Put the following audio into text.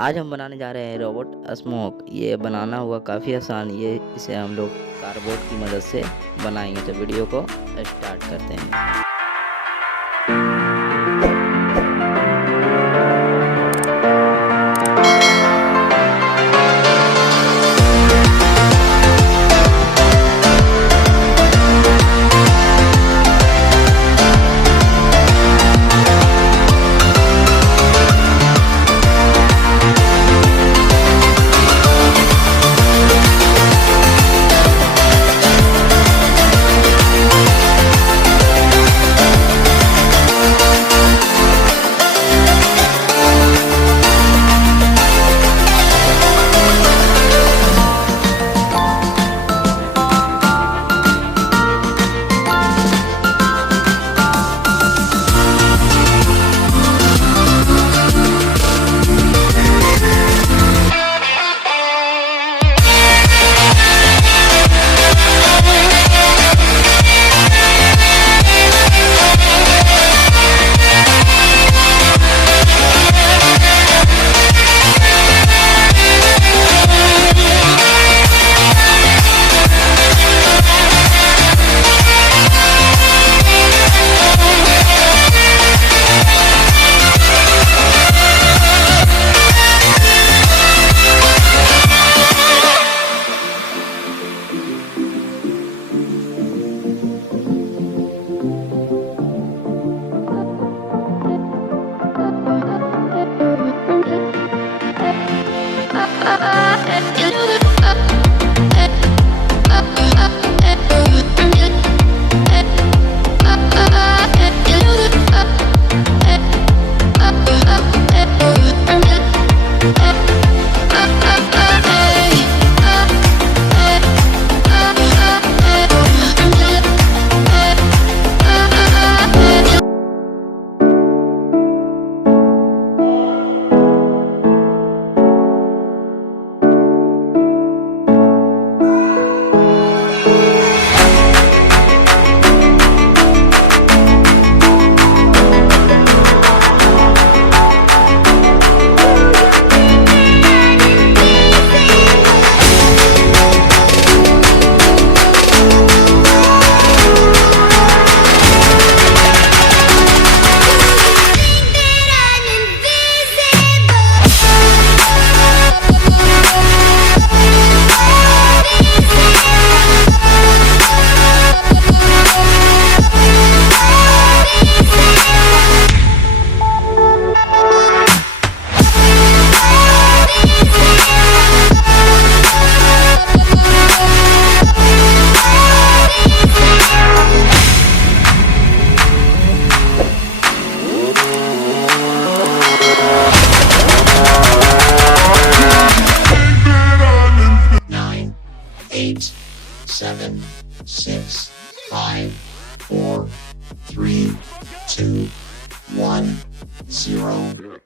आज हम बनाने जा रहे हैं रोबोट स्मोक। ये बनाना हुआ काफ़ी आसान। ये इसे हम लोग कार्डबोर्ड की मदद से बनाएंगे। तो वीडियो को स्टार्ट करते हैं। Eight, 7, 6, 5, 4, 3, 2, 1, 0.